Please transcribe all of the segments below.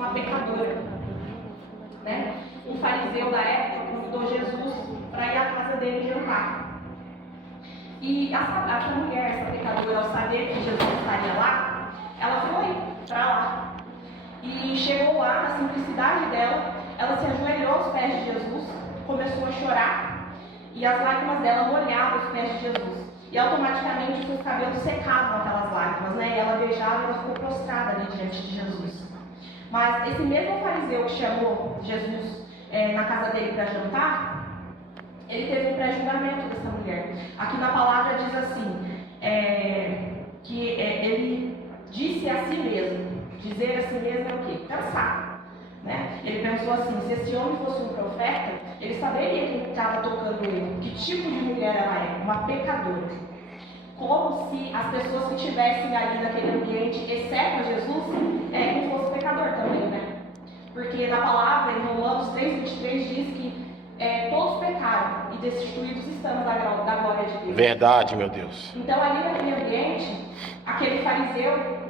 uma pecadora, né? Um fariseu da época convidou Jesus para ir à casa dele jantar. E essa mulher, essa pecadora, ao saber que Jesus estaria lá, ela foi para lá. E chegou lá, na simplicidade dela, ela se ajoelhou aos pés de Jesus, começou a chorar, e as lágrimas dela molhavam os pés de Jesus. E automaticamente os seus cabelos secavam aquelas lágrimas, né? E ela beijava e ela ficou prostrada ali diante de Jesus. Mas esse mesmo fariseu que chamou Jesus na casa dele para jantar, ele teve um pré-julgamento dessa mulher. Aqui na palavra diz assim, que ele disse a si mesmo. Dizer a si mesmo é o quê? Pensar. Né? Ele pensou assim, se esse homem fosse um profeta, ele saberia quem estava tocando ele, que tipo de mulher ela é, uma pecadora. Como se as pessoas que estivessem ali naquele ambiente, exceto Jesus, não fosse pecador também, né? Porque na palavra, em Romanos 3:23, diz que todos pecaram e destituídos estamos da glória de Deus. Verdade, meu Deus. Então ali naquele ambiente, aquele fariseu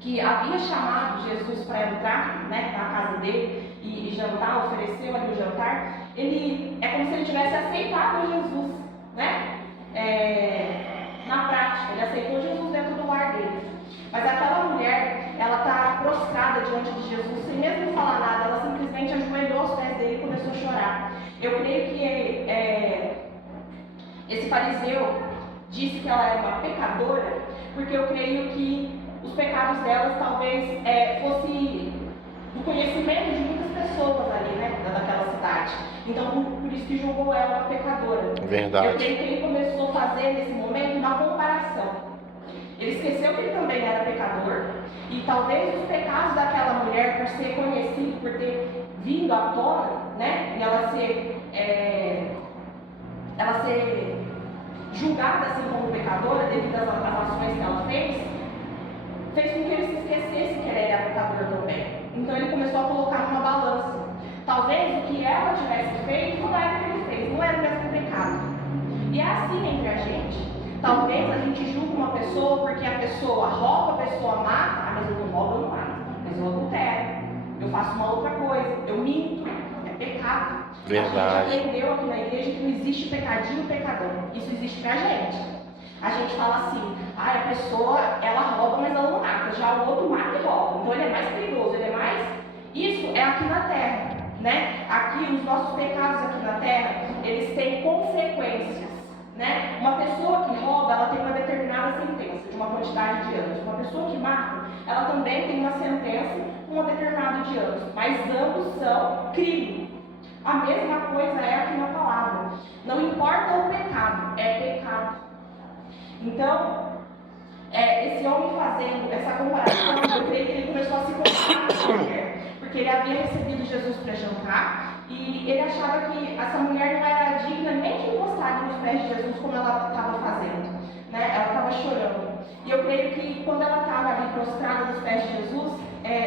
que havia chamado Jesus para entrar, né, na casa dele e jantar, ofereceu ali o jantar, ele é como se ele tivesse aceitado Jesus, né? Na prática, ele aceitou Jesus dentro do lar dele. Mas aquela mulher, ela está prostrada diante de Jesus, sem mesmo falar nada, ela simplesmente ajoelhou aos pés dele e começou a chorar. Eu creio que esse fariseu disse que ela era uma pecadora, porque eu creio que os pecados delas talvez fosse do conhecimento de muitas pessoas ali, né, daquela cidade. Então, por isso que julgou ela uma pecadora. Verdade. Eu creio que ele começou a fazer nesse momento uma comparação. Ele esqueceu que ele também era pecador, e talvez os pecados daquela mulher, por ser conhecido, por ter vindo à tona, né, e ela ser julgada assim como pecadora devido às ações que ela fez com que ele se esquecesse que ele era pecador também. Então ele começou a colocar numa balança. Talvez o que ela tivesse feito não era o que ele fez, não era o mesmo pecado. E é assim entre a gente. Talvez a gente julgue uma pessoa porque a pessoa rouba, a pessoa mata, mas eu não roubo, eu não mato, mas eu adultero, eu faço uma outra coisa, eu minto, é pecado. Verdade. A gente aprendeu aqui na igreja que não existe pecadinho e pecadão. Isso existe pra gente. A gente fala assim, a pessoa, ela rouba, mas ela não mata. Já o outro mata e rouba. Então ele é mais perigoso, ele é mais... Isso é aqui na terra, né? Aqui, os nossos pecados aqui na terra, eles têm consequências, né? Uma pessoa que rouba, ela tem uma determinada sentença, de uma quantidade de anos. Uma pessoa que mata, ela também tem uma sentença com um determinado de anos. Mas ambos são crime. A mesma coisa é aqui na palavra. Não importa o pecado, é pecado. Então, esse homem fazendo essa comparação, eu creio que ele começou a se comparar com essa mulher, porque ele havia recebido Jesus para jantar e ele achava que essa mulher não era digna nem de encostar nos pés de Jesus como ela estava fazendo, né? Ela estava chorando. E eu creio que quando ela estava ali prostrada nos pés de Jesus,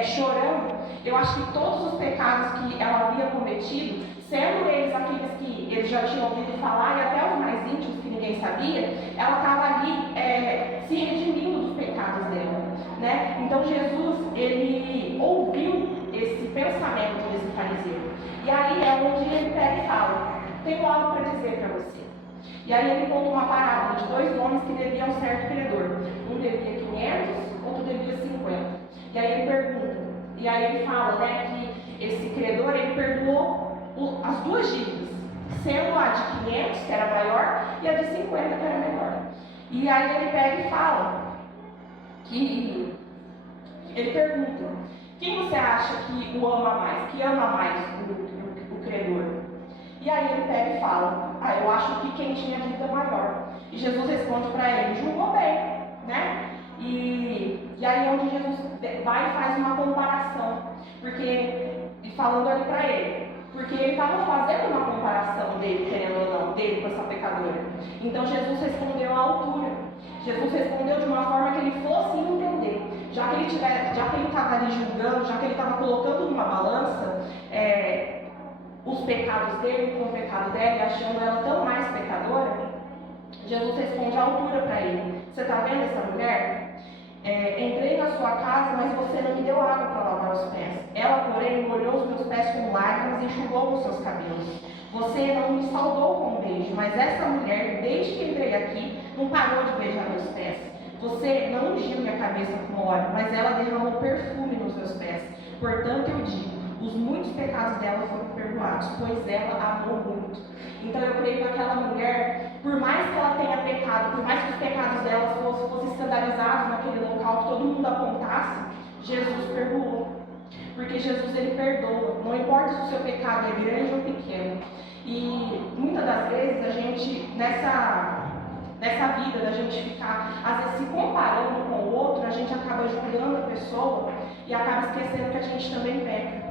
chorando, eu acho que todos os pecados que ela havia cometido, sendo eles aqueles que eles já tinham ouvido falar e até os mais íntimos que ninguém sabia, ela estava ali se redimindo dos pecados dela, né? Então Jesus, ele ouviu esse pensamento desse fariseu. E aí é onde ele pega e fala, tenho algo para dizer para você. E aí ele conta uma parábola de 2 homens que deviam um certo credor. Um devia 500, outro devia 50. E aí ele pergunta, e aí ele fala, né, que esse credor, ele perdoou as 2 dívidas, sendo a de 500, que era maior, e a de 50, que era menor. E aí ele pega e fala, que ele pergunta, quem você acha que o ama mais, que ama mais o credor? E aí ele pega e fala, eu acho que quem tinha dívida maior. E Jesus responde para ele, julgou bem, né? E aí onde Jesus vai e faz uma comparação, falando ali para ele, porque ele estava fazendo uma comparação dele, querendo ou não, dele com essa pecadora. Então Jesus respondeu à altura. Jesus respondeu de uma forma que ele fosse entender. Já que ele estava ali julgando, já que ele estava colocando numa balança os pecados dele com o pecado dela, achando ela tão mais pecadora, Jesus responde à altura para ele. Você está vendo essa mulher? Entrei na sua casa, mas você não me deu água para lavar os pés. enxugou os seus cabelos. Você não me saudou com um beijo, mas essa mulher, desde que entrei aqui, não parou de beijar meus pés. Você não ungiu minha cabeça com óleo, mas ela derramou perfume nos meus pés. Portanto, eu digo, os muitos pecados dela foram perdoados, pois ela amou muito. Então eu creio que aquela mulher, por mais que ela tenha pecado, por mais que os pecados dela fossem escandalizados naquele local, que todo mundo apontasse, Jesus perdoou. Porque Jesus, ele perdoa, não importa se o seu pecado é grande ou pequeno. E muitas das vezes a gente, nessa vida da gente ficar, às vezes, se comparando com o outro, a gente acaba julgando a pessoa e acaba esquecendo que a gente também peca.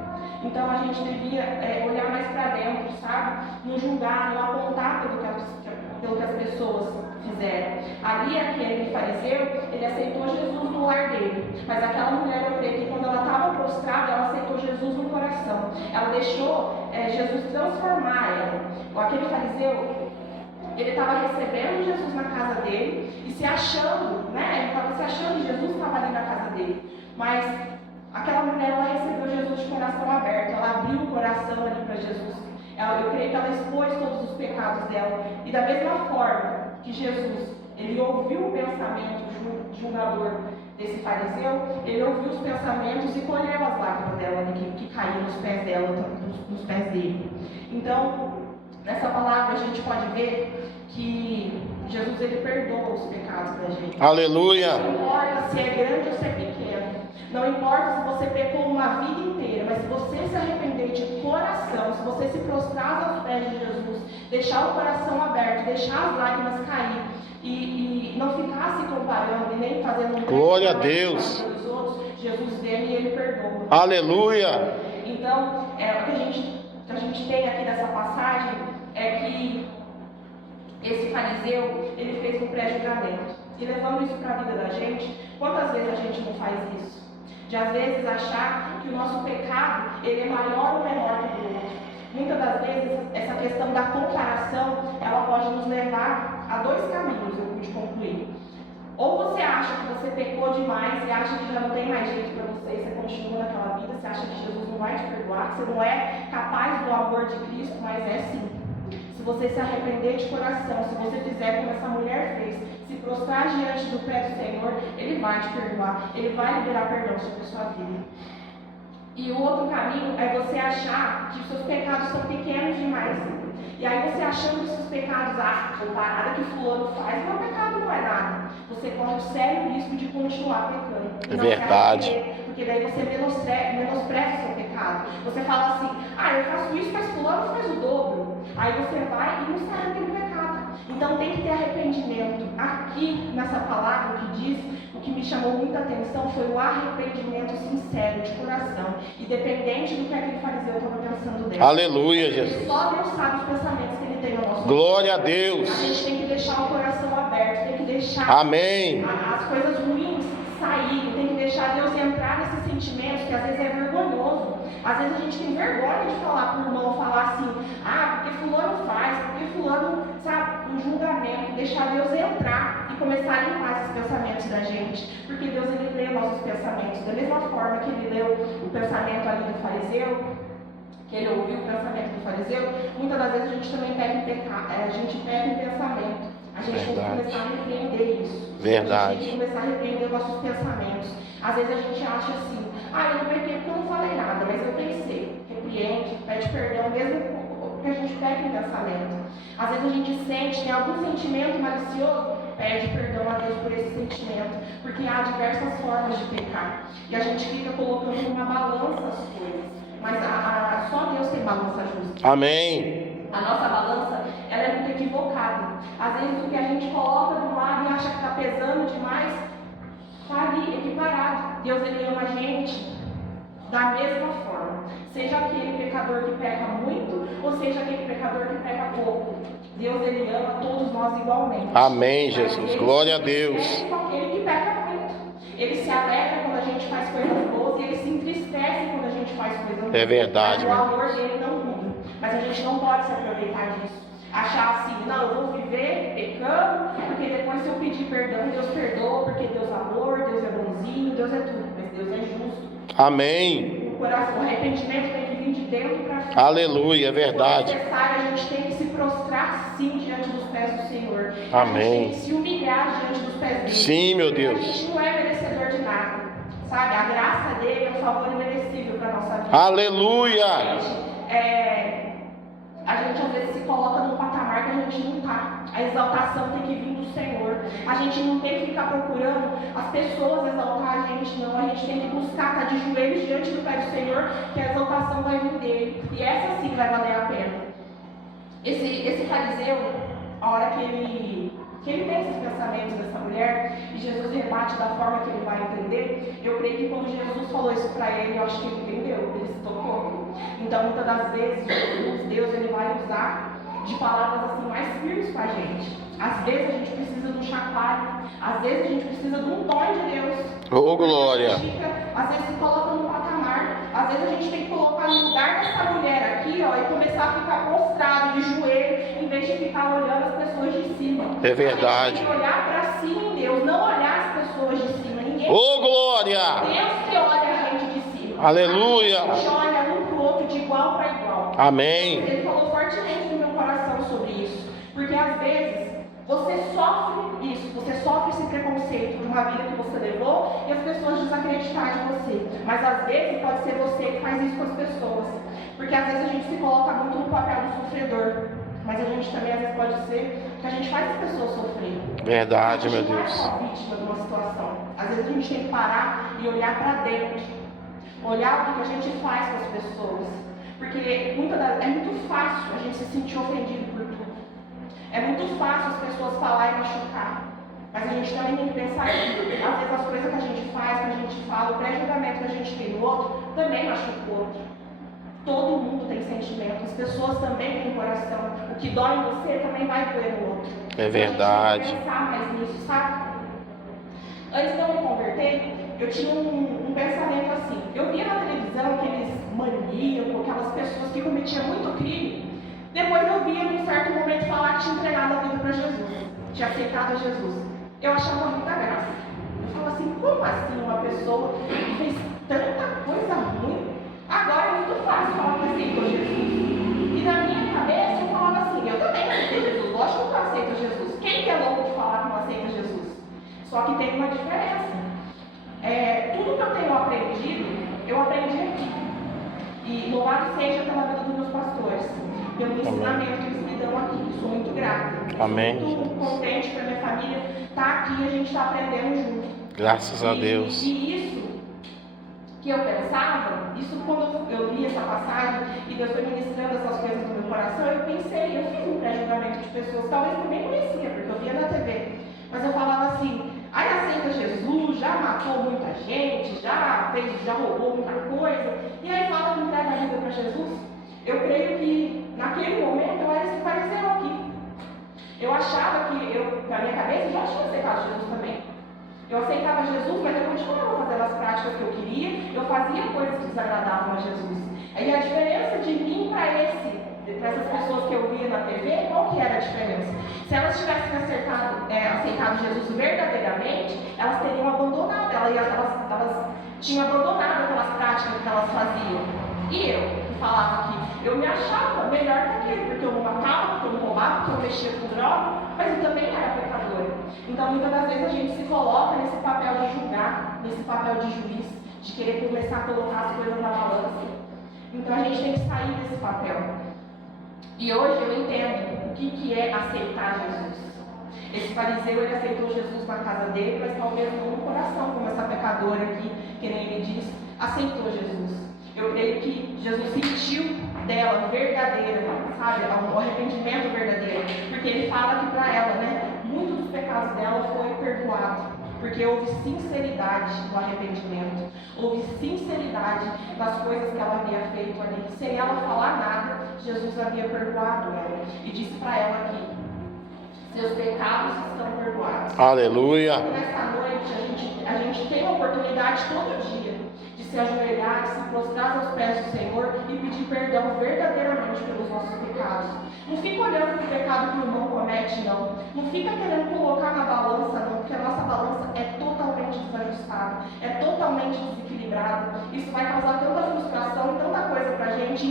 Então a gente devia olhar mais para dentro, sabe? Não julgar, não apontar pelo que as pessoas fizeram. Ali, aquele fariseu, ele aceitou Jesus no lar dele. Mas aquela mulher, eu creio que quando ela estava prostrada, ela aceitou Jesus no coração. Ela deixou Jesus transformar ela. Aquele fariseu, ele estava recebendo Jesus na casa dele e se achando, né? Ele estava se achando que Jesus estava ali na casa dele. Mas aquela mulher, ela recebeu Jesus de coração aberto. Ela abriu o coração ali para Jesus. Eu creio que ela expôs todos os pecados dela. E da mesma forma que Jesus, ele ouviu o pensamento julgador desse fariseu, ele ouviu os pensamentos e colheu as lágrimas dela que caíam nos pés dela, nos pés dele. Então, nessa palavra a gente pode ver que Jesus, ele perdoa os pecados da gente. Aleluia! Não importa se é grande ou se é pequeno. Não importa se você pecou uma vida inteira, mas se você se arrepender de coração, se você se prostrar aos pés de Jesus, deixar o coração aberto, deixar as lágrimas cair e não ficar se comparando e nem fazendo glória a Deus dos outros, Jesus vem e ele perdoa. Aleluia! Então, o que a gente tem aqui nessa passagem é que esse fariseu, ele fez um pré-julgamento. E levando isso para a vida da gente, quantas vezes a gente não faz isso? De às vezes achar que o nosso pecado, ele é maior ou menor que o outro. Muitas das vezes, essa questão da comparação, ela pode nos levar a dois caminhos, eu pude concluir. Ou você acha que você pecou demais e acha que já não tem mais jeito para você e você continua naquela vida, você acha que Jesus não vai te perdoar, que você não é capaz do amor de Cristo, mas é sim. Se você se arrepender de coração, se você fizer como essa mulher fez, se prostrar diante do pé do Senhor, Ele vai te perdoar, Ele vai liberar perdão sobre a sua vida. E o outro caminho é você achar que os seus pecados são pequenos demais. E aí você achando que os seus pecados, comparado a que fulano faz, meu pecado não é nada. Você corre o sério risco de continuar pecando. É verdade. Porque daí você menospreza o seu pecado. Você fala assim, eu faço isso, mas fulano faz o dobro. Aí você vai e não sai daquele pecado. Então tem que ter arrependimento. Aqui nessa palavra que diz, o que me chamou muita atenção foi o arrependimento sincero, de coração. Independente do que aquele fariseu estava pensando dele. Aleluia, Jesus. Só Deus sabe os pensamentos que ele tem no nosso glória coração. a Deus. A gente tem que deixar o coração aberto, tem que deixar amém. As coisas ruins saírem, tem que deixar Deus entrar nesses sentimentos que às vezes é vergonhoso. Às vezes a gente tem vergonha de falar para o irmão, falar assim, porque fulano faz, porque fulano, sabe, o julgamento, deixar Deus entrar e começar a limpar esses pensamentos da gente, porque Deus, ele lê nossos pensamentos, da mesma forma que ele leu o pensamento ali do fariseu, que ele ouviu o pensamento do fariseu, muitas das vezes a gente também pega em pecado, a gente pega em pensamento. A gente tem que começar a repreender isso. Verdade. A gente tem que começar a repreender nossos pensamentos. Às vezes a gente acha assim, eu não peguei porque eu não falei nada, mas eu pensei. Repreende, pede perdão, mesmo que a gente pegue em pensamento. Às vezes a gente sente, tem algum sentimento malicioso, pede perdão a Deus por esse sentimento. Porque há diversas formas de pecar. E a gente fica colocando numa balança as coisas. Mas só Deus tem balança justa. Amém. A nossa balança, ela é muito equivocada. Às vezes o que a gente coloca de um lado e acha que está pesando demais, está ali equiparado. Deus, ele ama a gente da mesma forma. Seja aquele pecador que peca muito, ou seja aquele pecador que peca pouco. Deus, ele ama todos nós igualmente. Amém, Jesus. Glória a Deus. Com aquele que peca muito. Ele se alegra quando a gente faz coisas boas e ele se entristece quando a gente faz coisas boas. É verdade. Mas o amor dele não muda. Mas a gente não pode se aproveitar disso. Achar assim, não, eu vou viver pecando, porque depois se eu pedir perdão, Deus perdoa, porque Deus é amor, Deus é bonzinho, Deus é tudo, mas Deus é justo. Amém. O arrependimento tem que vir de dentro para fora. Aleluia, é verdade. Se for necessário, a gente tem que se prostrar sim diante dos pés do Senhor. Amém. A gente tem que se humilhar diante dos pés dele. Sim, meu Deus. A gente não é merecedor de nada, sabe? A graça dele é um favor imerecível para a nossa vida. Aleluia. A gente às vezes se coloca num patamar que a gente não está. A exaltação tem que vir do Senhor. A gente não tem que ficar procurando as pessoas exaltar a gente, não. A gente tem que buscar estar de joelhos diante do pé do Senhor, que a exaltação vai vir dele. E essa sim vai valer a pena. Esse fariseu, a hora que ele tem esses pensamentos dessa mulher, e Jesus rebate da forma que ele vai entender, eu creio que quando Jesus falou isso para ele, eu acho que ele entendeu, ele se tocou. Então, muitas das vezes, Deus ele vai usar de palavras assim mais firmes para a gente. Às vezes a gente precisa de um chacoalho, às vezes a gente precisa de um toque de Deus. Ô, glória! Às vezes se coloca num patamar, às vezes a gente tem que colocar no lugar dessa mulher aqui, ó, e começar a ficar prostrado de joelho, em vez de ficar olhando as pessoas de cima. É verdade. A gente tem que olhar para cima em Deus, não olhar as pessoas de cima. Ninguém. Ô, glória! Deus que olha a gente de cima. Aleluia! A gente olha um para o outro de igual para igual. Amém. Ele falou fortemente no meu coração sobre isso, porque às vezes você sofre isso, você sofre esse preconceito de uma vida que você levou e as pessoas desacreditarem em você. Mas às vezes pode ser você que faz isso com as pessoas. Porque às vezes a gente se coloca muito no papel do sofredor. Mas a gente também às vezes pode ser que a gente faz as pessoas sofrerem. Verdade, meu A gente não é Deus. só vítima de uma situação. Às vezes a gente tem que parar e olhar para dentro. Olhar o que a gente faz com as pessoas. Porque é muito fácil a gente se sentir ofendido por tudo. É muito fácil as pessoas falar e machucar. Mas a gente também tem que pensar que, às vezes, as coisas que a gente faz, que a gente fala, o pré-julgamento que a gente tem no outro, também machuca o outro. Todo mundo tem sentimento, as pessoas também têm coração. O que dói em você também vai doer no outro. É verdade. A gente tem que pensar mais nisso, sabe? Antes de eu me converter, eu tinha um pensamento assim. Eu via na televisão aqueles maníacos, aquelas pessoas que cometiam muito crime. Depois eu via, num certo momento, falar que tinha entregado a vida para Jesus, tinha aceitado a Jesus. Eu achava muita graça. Eu falava assim, como assim uma pessoa que fez tanta coisa ruim, agora é muito fácil falar que aceitou Jesus. E na minha cabeça eu falava assim, eu também aceitei Jesus, lógico que eu aceito Jesus. Quem que é louco de falar que não aceita Jesus? Só que tem uma diferença. Tudo que eu tenho aprendido, eu aprendi aqui. E louvado seja pela vida dos meus pastores, pelo ensinamento que eles me dão aqui. Eu sou muito grata. Amém. Muito contente para minha família estar aqui e a gente está aprendendo junto. Graças a Deus. E isso que eu pensava, isso quando eu li essa passagem e Deus foi ministrando essas coisas no meu coração, eu pensei, eu fiz um pré-julgamento de pessoas, talvez eu nem conhecia, porque eu via na TV. Mas eu falava assim, aí aceita Jesus, já matou muita gente, já roubou muita coisa, e aí fala que entrega a vida para Jesus. Eu creio que naquele momento eu era esse fariseu aqui. Eu achava que na minha cabeça, eu já tinha aceitado Jesus também. Eu aceitava Jesus, mas eu continuava fazendo as práticas que eu queria, eu fazia coisas que desagradavam a Jesus. E a diferença de mim para essas pessoas que eu via na TV, qual que era a diferença? Se elas tivessem aceitado Jesus verdadeiramente, elas teriam abandonado, elas tinham abandonado aquelas práticas que elas faziam. E eu, que falava que eu me achava melhor que aquele, porque eu não matava, porque eu não roubava, porque eu mexia com droga, mas eu também era pecadora. Então, muitas das vezes a gente se coloca nesse papel de julgar, nesse papel de juiz, de querer começar a colocar as coisas na balança. Então, a gente tem que sair desse papel. E hoje eu entendo o que é aceitar Jesus. Esse fariseu, ele aceitou Jesus na casa dele, mas talvez não no coração, como essa pecadora aqui, que nem ele diz, aceitou Jesus. Eu creio que Jesus sentiu dela verdadeira, sabe, o arrependimento verdadeiro, porque ele fala que para ela, muitos dos pecados dela foi perdoado, porque houve sinceridade no arrependimento, houve sinceridade nas coisas que ela havia feito ali. Sem ela falar nada, Jesus havia perdoado ela e disse para ela que seus pecados estão perdoados. Aleluia. E nessa noite a gente tem a oportunidade todo dia de se ajoelhar, de se prostrar aos pés do Senhor e pedir perdão verdadeiramente pelos nossos pecados. Não fica olhando para o pecado que o irmão comete, não. Não fica querendo colocar na balança, não, porque a nossa balança é totalmente desajustada, é totalmente desequilibrada. Isso vai causar tanta frustração e tanta coisa para a gente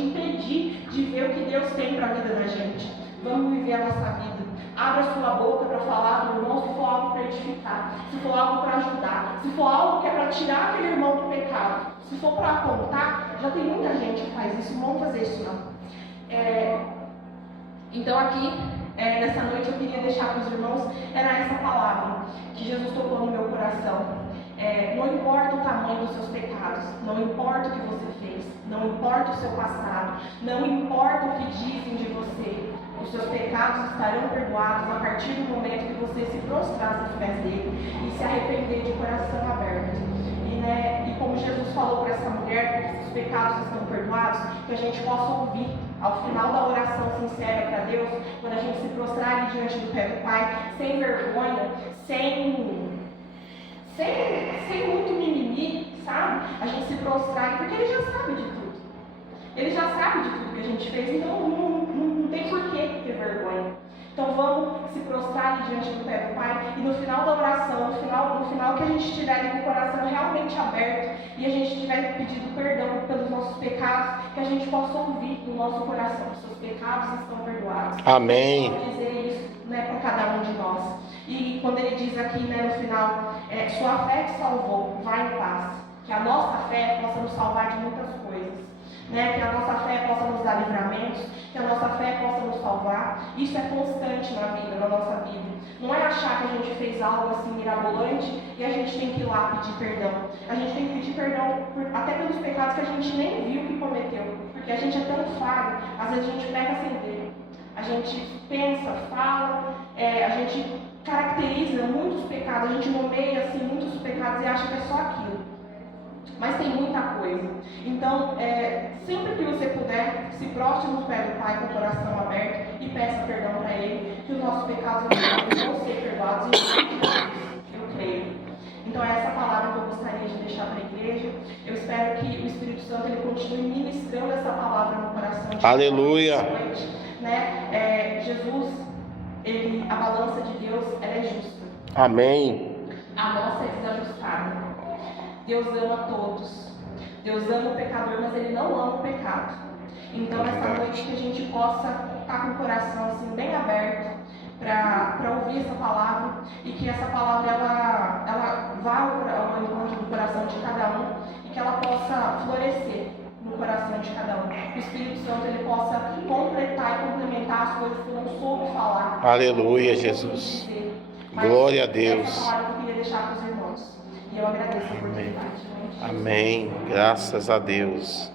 de ver o que Deus tem para a vida da gente. Vamos viver a nossa vida. Abra sua boca para falar do irmão, se for algo para edificar, se for algo para ajudar, se for algo que é para tirar aquele irmão do pecado, se for para apontar, já tem muita gente que faz isso, não vamos fazer isso não. Então aqui, nessa noite eu queria deixar para os irmãos, era essa palavra que Jesus tocou no meu coração. Não importa o tamanho dos seus pecados, não importa o que você fez, não importa o seu passado, não importa o que dizem de você, os seus pecados estarão perdoados a partir do momento que você se prostrar aos pés dele e se arrepender de coração aberto. E como Jesus falou para essa mulher, que os pecados estão perdoados, que a gente possa ouvir ao final da oração sincera para Deus, quando a gente se prostrar ali diante do pé do Pai, sem vergonha, sem muito mimimi, sabe? A gente se prostrar, porque Ele já sabe de tudo. Ele já sabe de tudo que a gente fez, então não tem por que ter vergonha. Então vamos se prostrar ali diante do pé do Pai e no final da oração, no final que a gente estiver ali com o coração realmente aberto e a gente estiver pedindo perdão pelos nossos pecados, que a gente possa ouvir no nosso coração, os seus pecados estão perdoados. Amém. Eu vou dizer isso para cada um de nós. E quando ele diz aqui no final, sua fé te salvou, vai em paz. Que a nossa fé possa nos salvar de muitas coisas. Que a nossa fé possa nos dar livramentos, que a nossa fé possa nos salvar. Isso é constante na nossa vida. Não é achar que a gente fez algo assim mirabolante e a gente tem que ir lá pedir perdão. A gente tem que pedir perdão até pelos pecados que a gente nem viu que cometeu. Porque a gente é tão falho, às vezes a gente peca sem ver. A gente pensa, fala, a gente caracteriza muitos pecados, a gente nomeia assim, muitos pecados e acha que é só aquilo. Mas tem muita coisa. Então, sempre que você puder, se prostre nos pés do Pai com o coração aberto e peça perdão para Ele, que os nossos pecados vão ser perdoados em nome de Jesus. Eu creio. Então, é essa palavra que eu gostaria de deixar para a igreja. Eu espero que o Espírito Santo ele continue ministrando essa palavra no coração de Aleluia. Jesus, a balança de Deus, ela é justa. Amém. A nossa é desajustada. Deus ama todos. Deus ama o pecador, mas Ele não ama o pecado. Então, essa noite que a gente possa estar com o coração assim, bem aberto para ouvir essa palavra e que essa palavra ela vá ao encontro do coração de cada um e que ela possa florescer no coração de cada um. Que o Espírito Santo ele possa completar e complementar as coisas que eu não soube falar. Aleluia, Jesus. Glória a Deus. Essa palavra que eu queria deixar para os irmãos. E eu agradeço a oportunidade. Amém. Graças a Deus.